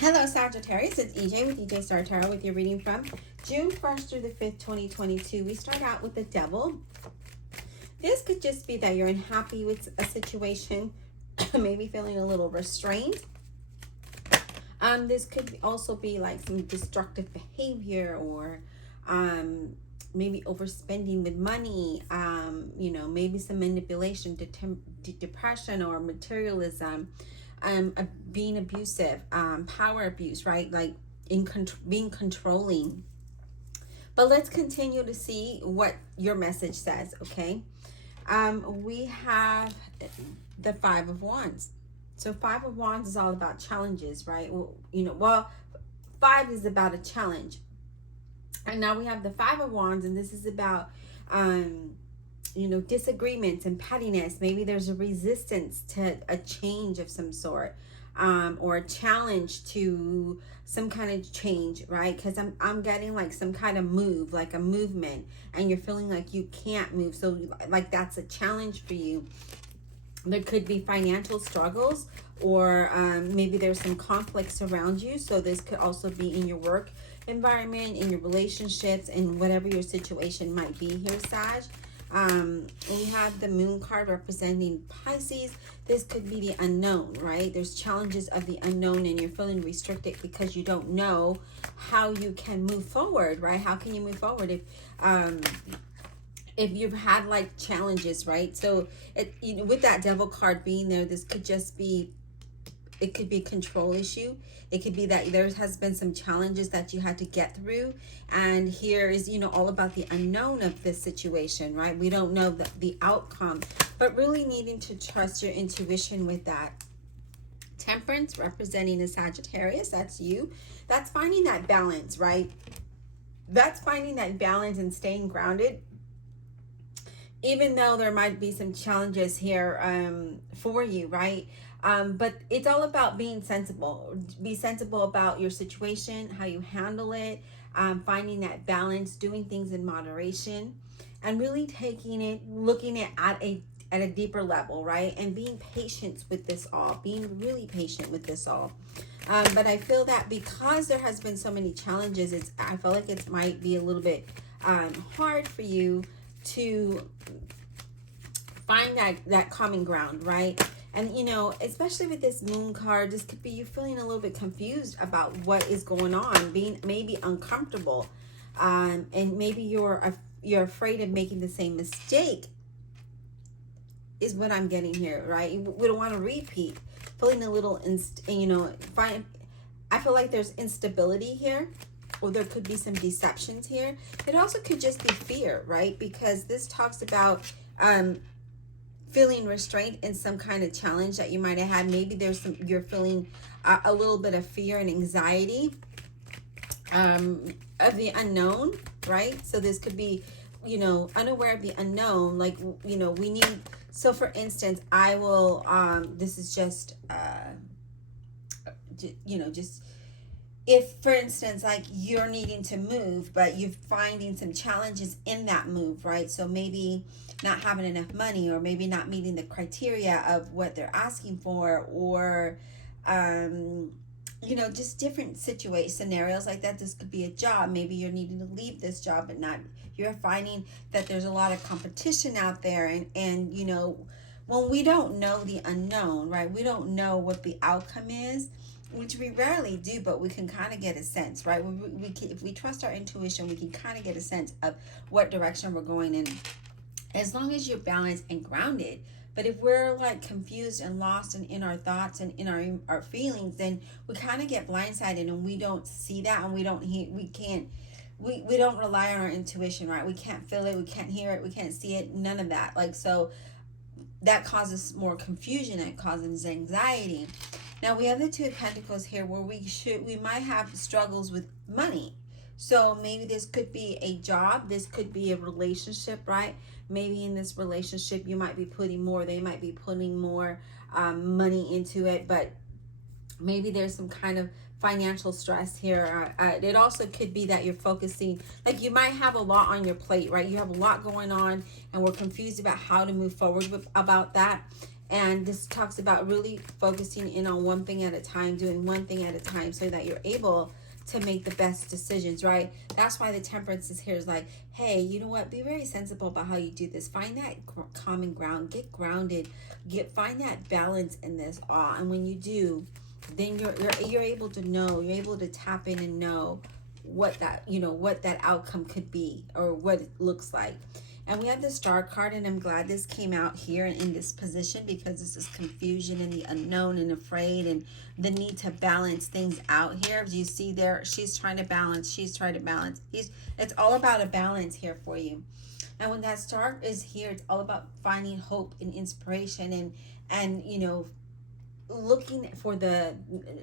Hello Sagittarius, it's EJ with EJ Star Tarot with your reading from June 1st through the 5th, 2022. We start out with the Devil. This could just be that you're unhappy with a situation, maybe feeling a little restrained. This could also be like some destructive behavior or maybe overspending with money, maybe some manipulation, depression or materialism. Being abusive, power abuse, right? Like being controlling. But let's continue to see what your message says, okay? We have the Five of Wands. So Five of Wands is all about challenges, right? Well, five is about a challenge. And now we have the Five of Wands, and this is about disagreements and pettiness. Maybe there's a resistance to a change of some sort, or a challenge to some kind of change, right? Because I'm getting like some kind of move, like a movement, and you're feeling like you can't move. So like that's a challenge for you. There could be financial struggles, or maybe there's some conflicts around you. So this could also be in your work environment, in your relationships, and whatever your situation might be here, Sag. We have the Moon card representing Pisces. This could be the unknown, right? There's challenges of the unknown, and you're feeling restricted because you don't know how you can move forward, right? How can you move forward if you've had like challenges, right? So with that Devil card being there, this could just be, it could be a control issue. It could be that there has been some challenges that you had to get through. And here is, all about the unknown of this situation, right? We don't know the outcome, but really needing to trust your intuition with that. Temperance representing a Sagittarius, that's you. That's finding that balance, right? That's finding that balance and staying grounded. Even though there might be some challenges here for you, right? But it's all about being sensible. Be sensible about your situation, how you handle it, finding that balance, doing things in moderation, and really taking it, looking at a deeper level, right? And being patient with this all, being really patient with this all. But I feel that because there has been so many challenges, I feel like it might be a little bit hard for you to find that common ground, right? And, especially with this Moon card, this could be you feeling a little bit confused about what is going on, being maybe uncomfortable. And maybe you're afraid of making the same mistake is what I'm getting here, right? We don't want to repeat. Feeling a little, I feel like there's instability here, or there could be some deceptions here. It also could just be fear, right? Because this talks about feeling restrained in some kind of challenge that you might have had. Maybe you're feeling a little bit of fear and anxiety of the unknown, right? So this could be, unaware of the unknown. Like, we need, so for instance, I will, this is just, just, if for instance, like you're needing to move, but you're finding some challenges in that move, right? So maybe not having enough money, or maybe not meeting the criteria of what they're asking for, or just different scenarios like that. This could be a job. Maybe you're needing to leave this job, but you're finding that there's a lot of competition out there, and when we don't know the unknown, right? We don't know what the outcome is, which we rarely do, but we can kind of get a sense, right? If we trust our intuition, we can kind of get a sense of what direction we're going in, as long as you're balanced and grounded. But if we're like confused and lost in our thoughts and in our feelings, then we kind of get blindsided, and we don't see that, and we don't rely on our intuition, right? We can't feel it, we can't hear it, we can't see it, none of that. Like, so that causes more confusion, it causes anxiety. Now we have the Two of Pentacles here, where we might have struggles with money. So maybe this could be a job, this could be a relationship, right? Maybe in this relationship you might be putting more, they might be putting more money into it, but maybe there's some kind of financial stress here. It also could be that you're focusing, like you might have a lot on your plate, right? You have a lot going on, and we're confused about how to move forward about that. And this talks about really focusing in on one thing at a time, doing one thing at a time, so that you're able to make the best decisions, right? That's why the temperance is here, is like, hey, you know what, be very sensible about how you do this. Find that common ground, get grounded, find that balance in this all. And when you do, then you're able to know, you're able to tap in and know what that, you know, what that outcome could be, or what it looks like. And we have the Star card, and I'm glad this came out here in this position, because this is confusion and the unknown and afraid and the need to balance things out here. Do you see there? She's trying to balance. She's trying to balance. It's all about a balance here for you. And when that Star is here, it's all about finding hope and inspiration, and you know, looking for the,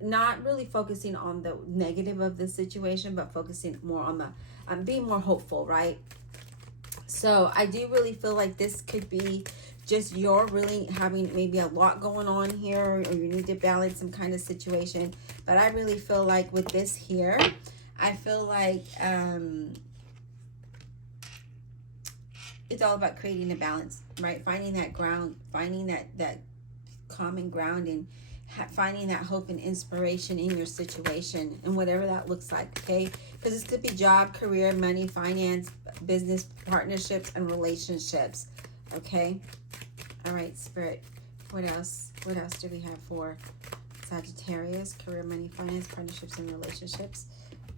not really focusing on the negative of the situation, but focusing more on the being more hopeful, right? So I do really feel like this could be just you're really having maybe a lot going on here, or you need to balance some kind of situation. But I really feel like with this here, I feel like it's all about creating a balance, right? Finding that ground, finding that common ground, and finding that hope and inspiration in your situation, and whatever that looks like, okay? Because this could be job, career, money, finance, business, partnerships, and relationships, okay? All right, Spirit, what else do we have for Sagittarius? Career, money, finance, partnerships, and relationships.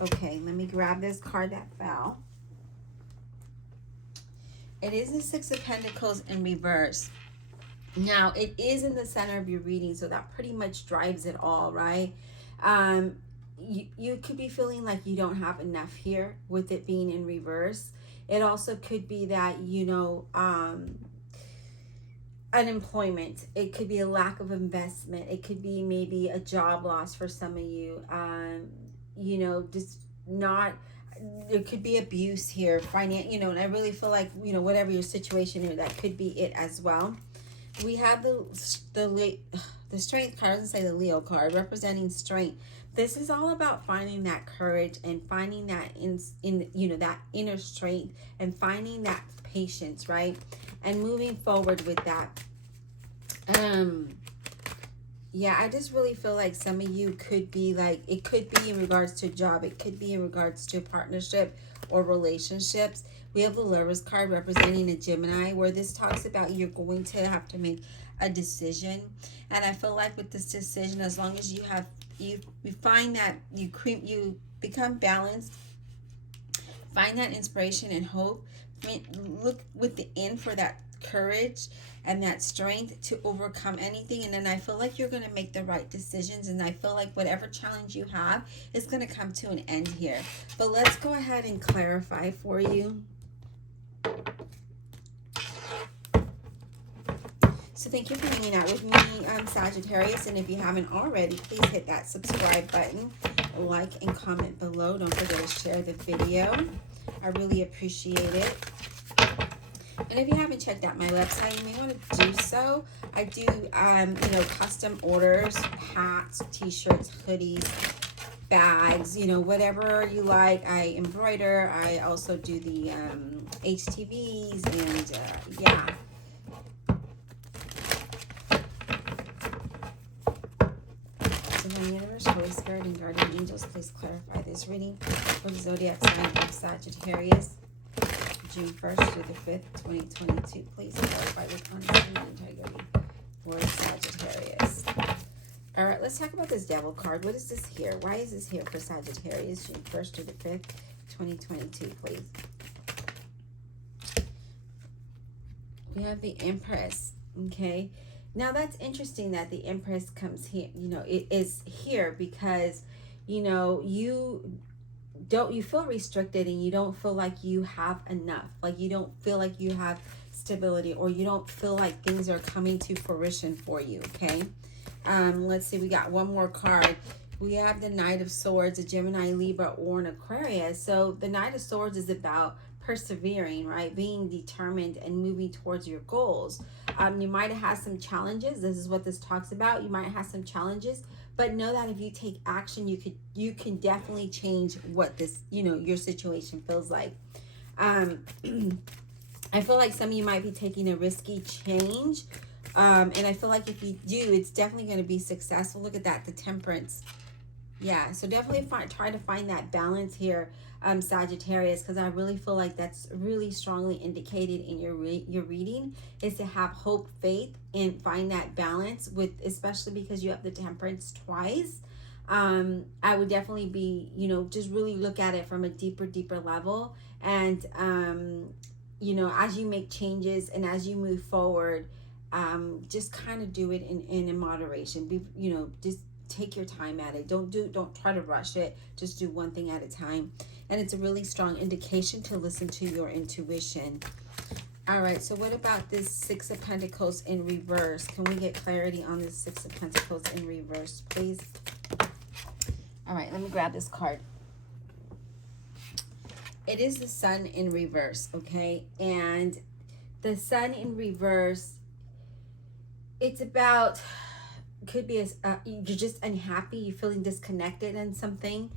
Okay, let me grab this card that fell. It is the Six of Pentacles in reverse. Now, it is in the center of your reading, so that pretty much drives it all, right? You could be feeling like you don't have enough here with it being in reverse. It also could be that, you know, unemployment. It could be a lack of investment. It could be maybe a job loss for some of you. You know, just not... There could be abuse here, you know, and I really feel like, you know, whatever your situation is, that could be it as well. We have the Strength card, I was gonna say the Leo card, representing strength. This is all about finding that courage and finding that in you know, that inner strength, and finding that patience, right? And moving forward with that. Yeah, I just really feel like some of you could be like, it could be in regards to a job, it could be in regards to a partnership or relationships. We have the Lovers card representing a Gemini, where this talks about you're going to have to make a decision. And I feel like with this decision, as long as you find that you become balanced, find that inspiration and hope. I mean, look within for that courage and that strength to overcome anything. And then I feel like you're going to make the right decisions, and I feel like whatever challenge you have is going to come to an end here. But let's go ahead and clarify for you. So thank you for hanging out with me, Sagittarius, and if you haven't already, please hit that subscribe button, like and comment below. Don't forget to share the video. I really appreciate it. And if you haven't checked out my website, you may want to do so. I do, you know, custom orders, hats, t-shirts, hoodies, bags, you know, whatever you like. I embroider. I also do the HTVs, and yeah. Divine Universe, Holy Spirit, and Guardian Angels, please clarify this reading for the zodiac sign of Sagittarius, June 1st through the 5th, 2022. Please clarify with honesty and integrity for Sagittarius. All right, let's talk about this Devil card. What is this here? Why is this here for Sagittarius, June 1st through the 5th, 2022, please? We have the Empress, okay? Now, that's interesting that the Empress comes here. You know, it is here because, you know, you feel restricted, and you don't feel like you have enough. Like, you don't feel like you have stability, or you don't feel like things are coming to fruition for you, okay? Let's see, we got one more card. We have the Knight of Swords, a Gemini, Libra, or an Aquarius. So the Knight of Swords is about persevering, right? Being determined and moving towards your goals. You might have had some challenges. This is what this talks about. You might have some challenges, but know that if you take action, you can definitely change what this, you know, your situation feels like. I feel like some of you might be taking a risky change, And I feel like if you do, it's definitely going to be successful. Look at that, the Temperance. Yeah, so definitely try to find that balance here, Sagittarius, because I really feel like that's really strongly indicated in your reading, is to have hope, faith, and find that balance with, especially because you have the Temperance twice. I would definitely be, just really look at it from a deeper level. And, as you make changes and as you move forward, just kind of do it in moderation. Be, just take your time at it. Don't try to rush it. Just do one thing at a time. And it's a really strong indication to listen to your intuition. All right, so what about this Six of Pentacles in reverse? Can we get clarity on this Six of Pentacles in reverse, please? All right, let me grab this card. It is the Sun in reverse, okay? And the Sun in reverse, it's about, could be you're just unhappy, you're feeling disconnected in something.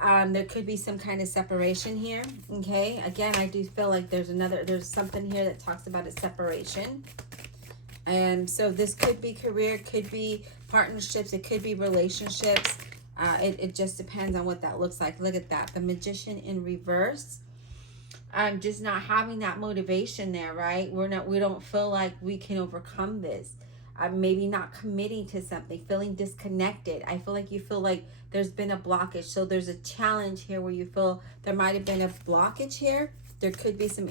There could be some kind of separation here, okay? Again, I do feel like there's something here that talks about a separation. And so this could be career, could be partnerships, it could be relationships. It just depends on what that looks like. Look at that, the Magician in reverse. Just not having that motivation there, right? We don't feel like we can overcome this. Maybe not committing to something, feeling disconnected. I feel like you feel like there's been a blockage. So there's a challenge here where you feel there might have been a blockage here. There could be some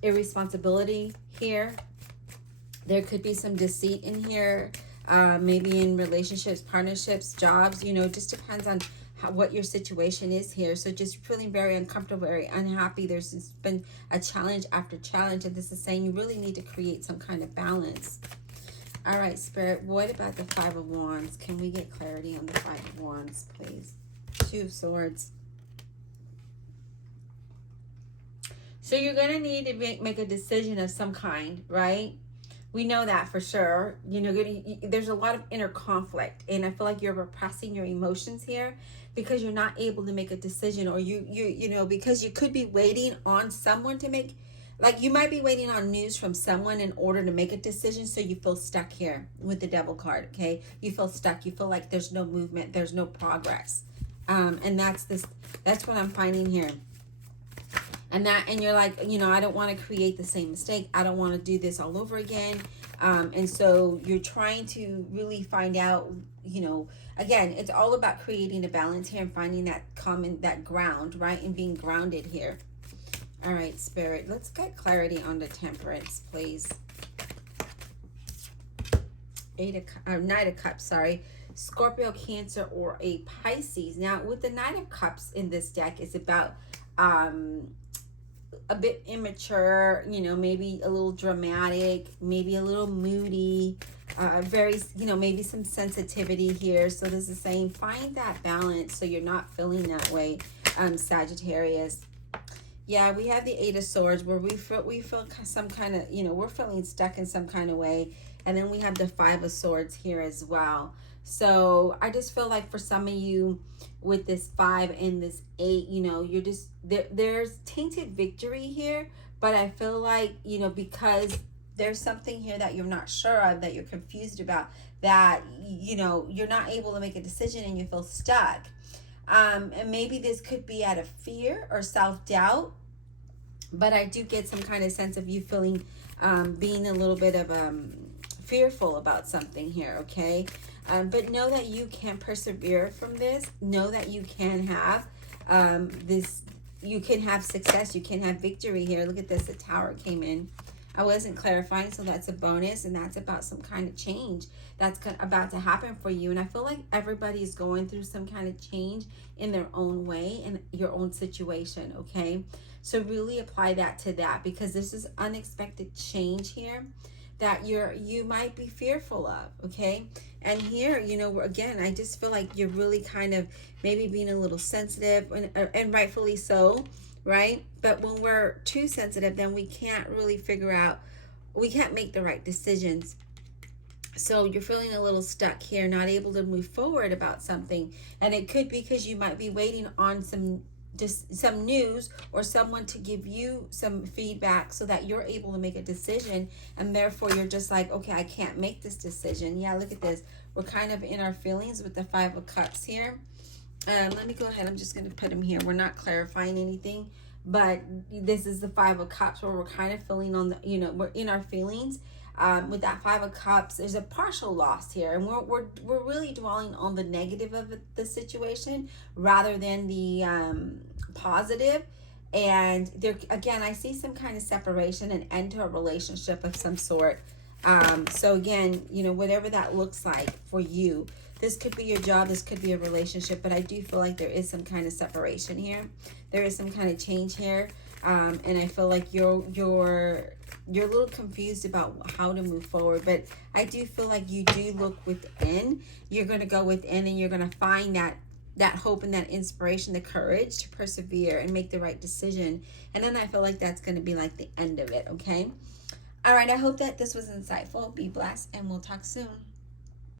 irresponsibility here. There could be some deceit in here. Maybe in relationships, partnerships, jobs, just depends on what your situation is here. So just feeling very uncomfortable, very unhappy. There's been a challenge after challenge, and this is saying you really need to create some kind of balance. All right, Spirit, what about the Five of Wands? Can we get clarity on the Five of Wands, please? Two of Swords. So you're going to need to make a decision of some kind, right? We know that for sure. There's a lot of inner conflict, and I feel like you're repressing your emotions here because you're not able to make a decision, or because you could be waiting on someone to make, like you might be waiting on news from someone in order to make a decision. So you feel stuck here with the Devil card, okay? You feel stuck. You feel like there's no movement, there's no progress. And that's what I'm finding here. And you're like, I don't want to create the same mistake. I don't want to do this all over again. And so you're trying to really find out, again, it's all about creating a balance here and finding that ground, right? And being grounded here. All right, Spirit, let's get clarity on the Temperance, please. Knight of Cups, sorry. Scorpio, Cancer, or a Pisces. Now, with the Knight of Cups in this deck, it's about a bit immature, maybe a little dramatic, maybe a little moody, very, maybe some sensitivity here. So this is saying find that balance so you're not feeling that way, Sagittarius. Yeah, we have the Eight of Swords where we feel some kind of, we're feeling stuck in some kind of way. And then we have the Five of Swords here as well. So I just feel like for some of you with this 5 and this 8, you're just, there's tainted victory here. But I feel like, because there's something here that you're not sure of, that you're confused about, that, you're not able to make a decision and you feel stuck. And maybe this could be out of fear or self-doubt. But I do get some kind of sense of you feeling, being a little bit of fearful about something here, okay? But know that you can persevere from this. Know that you can have you can have success. You can have victory here. Look at this, the Tower came in. I wasn't clarifying, so that's a bonus, and that's about some kind of change that's about to happen for you. And I feel like everybody's going through some kind of change in their own way, in your own situation, okay? So really apply that to that, because this is unexpected change here that you might be fearful of, okay? And here, again, I just feel like you're really kind of maybe being a little sensitive, and rightfully so, right? But when we're too sensitive, then we can't really we can't make the right decisions. So you're feeling a little stuck here, not able to move forward about something. And it could be because you might be waiting on some just some news or someone to give you some feedback so that you're able to make a decision, and therefore you're just like, okay, I can't make this decision. Yeah, look at this. We're kind of in our feelings with the Five of Cups here. Let me go ahead. I'm just going to put them here. We're not clarifying anything, but this is the Five of Cups where we're kind of feeling on the, we're in our feelings. With that Five of Cups, there's a partial loss here, and we're really dwelling on the negative of the situation rather than the positive. And there again, I see some kind of separation and end to a relationship of some sort. So again, whatever that looks like for you, this could be your job, this could be a relationship, but I do feel like there is some kind of separation here. There is some kind of change here, and I feel like you're a little confused about how to move forward. But I do feel like you do look within. You're going to go within, and you're going to find that hope and that inspiration, the courage to persevere and make the right decision. And then I feel like that's going to be like the end of it. Okay. All right. I hope that this was insightful. Be blessed, and we'll talk soon.